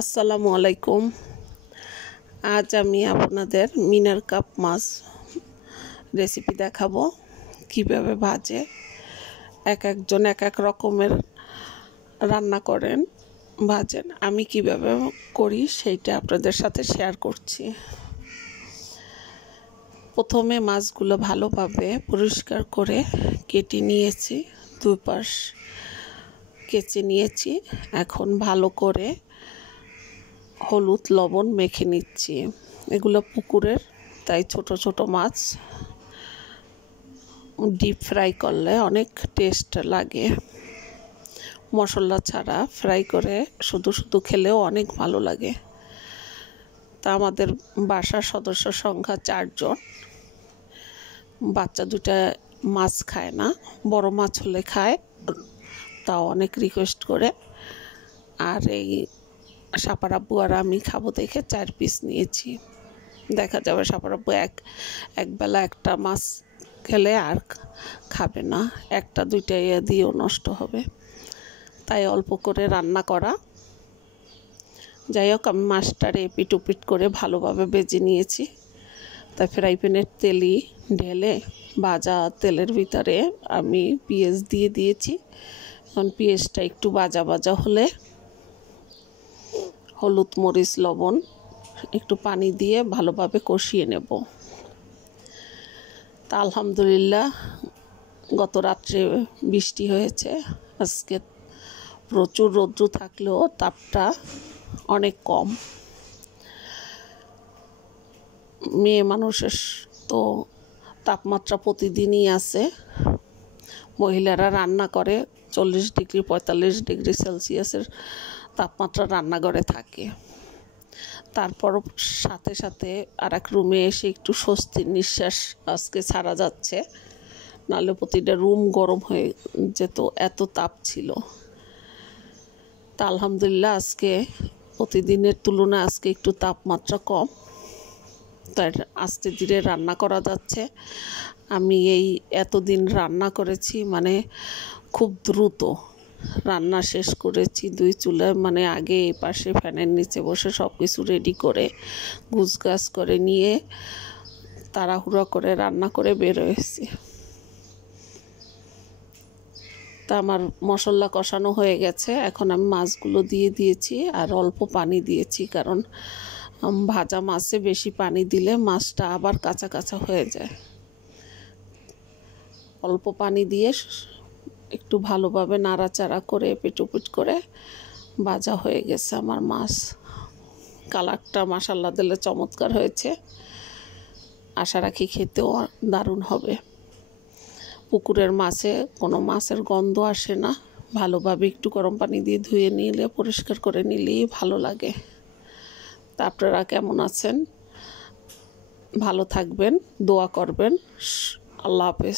আসসালামু আলাইকুম। আজ আমি আপনাদের মিনার কাপ মাছ রেসিপি দেখাবো কিভাবে ভাজে। এক একজন এক এক রকমের রান্না করেন, ভাজেন। আমি কিভাবে করি সেইটা আপনাদের সাথে শেয়ার করছি। প্রথমে মাছগুলো ভালোভাবে পরিষ্কার করে কেটে নিয়েছি, দুই পাশ কেচে নিয়েছি। এখন ভালো করে হলুদ লবণ মেখে নিচ্ছি। এগুলো পুকুরের, তাই ছোট ছোট মাছ। ডিপ ফ্রাই করলে অনেক টেস্ট লাগে, মশলা ছাড়া ফ্রাই করে শুধু শুধু খেলেও অনেক ভালো লাগে। তা আমাদের বাসার সদস্য সংখ্যা 4 জন। বাচ্চা দুটা মাছ খায় না, বড় মাছ হলে খায়, তাও অনেক রিকোয়েস্ট করে। আর এই সাপার আব্বু আর আমি খাবো দেখে 4 পিস নিয়েছি। দেখা যাবে সাপার আব্বু একবেলা একটা মাছ খেলে আর খাবে না, একটা দুইটা দিয়েও নষ্ট হবে, তাই অল্প করে রান্না করা। যাই হোক, আমি মাছটারে এপিট ওপিট করে ভালোভাবে ভেজে নিয়েছি। তাই ফ্রাই প্যানের তেলই ঢেলে ভাজা তেলের ভিতরে আমি পেঁয়াজ দিয়ে দিয়েছি। এখন পেঁয়াজটা একটু ভাজা ভাজা হলে হলুদ মরিচ লবণ একটু পানি দিয়ে ভালোভাবে কষিয়ে নেব। তা আলহামদুলিল্লাহ, গত রাত্রে বৃষ্টি হয়েছে, আজকে প্রচুর রৌদ্র থাকলেও তাপটা অনেক কম। মেয়ে মানুষের তো তাপমাত্রা প্রতিদিনই আছে। মহিলারা রান্না করে 40 ডিগ্রি 45 ডিগ্রি সেলসিয়াসের তাপমাত্রা রান্নাঘরে থাকে। তারপর সাথে সাথে আর এক রুমে এসে একটু স্বস্তির নিঃশ্বাস আজকে ছাড়া যাচ্ছে, নাহলে প্রতিটা রুম গরম হয়ে যেত, এত তাপ ছিল। তা আলহামদুলিল্লাহ, আজকে প্রতিদিনের তুলনায় আজকে একটু তাপমাত্রা কম, তাই আস্তে ধীরে রান্না করা যাচ্ছে। আমি এই এতদিন রান্না করেছি, মানে খুব দ্রুত রান্না শেষ করেছি। 2 চুলায়, মানে আগে এই পাশে ফ্যানের নিচে বসে সব কিছু রেডি করে গুছগাছ করে নিয়ে তাড়াহুড়ো করে রান্না করে বের হয়েছি। তা আমার মশলা কষানো হয়ে গেছে, এখন আমি মাছগুলো দিয়ে দিয়েছি আর অল্প পানি দিয়েছি, কারণ ভাজা মাছে বেশি পানি দিলে মাছটা আবার কাঁচা কাঁচা হয়ে যায়। অল্প পানি দিয়ে একটু ভালোভাবে নাড়াচাড়া করে পেটুপিট করে ভাজা হয়ে গেছে আমার মাছ। কালারটা মাশাআল্লাহ দিলে চমৎকার হয়েছে, আশা রাখি খেতেও দারুণ হবে। পুকুরের মাছে কোনো মাছের গন্ধ আসে না, ভালোভাবে একটু গরম পানি দিয়ে ধুয়ে নিলে, পরিষ্কার করে নিলেই ভালো লাগে। তা আপনারা কেমন আছেন? ভালো থাকবেন, দোয়া করবেন। আল্লাহ হাফেজ।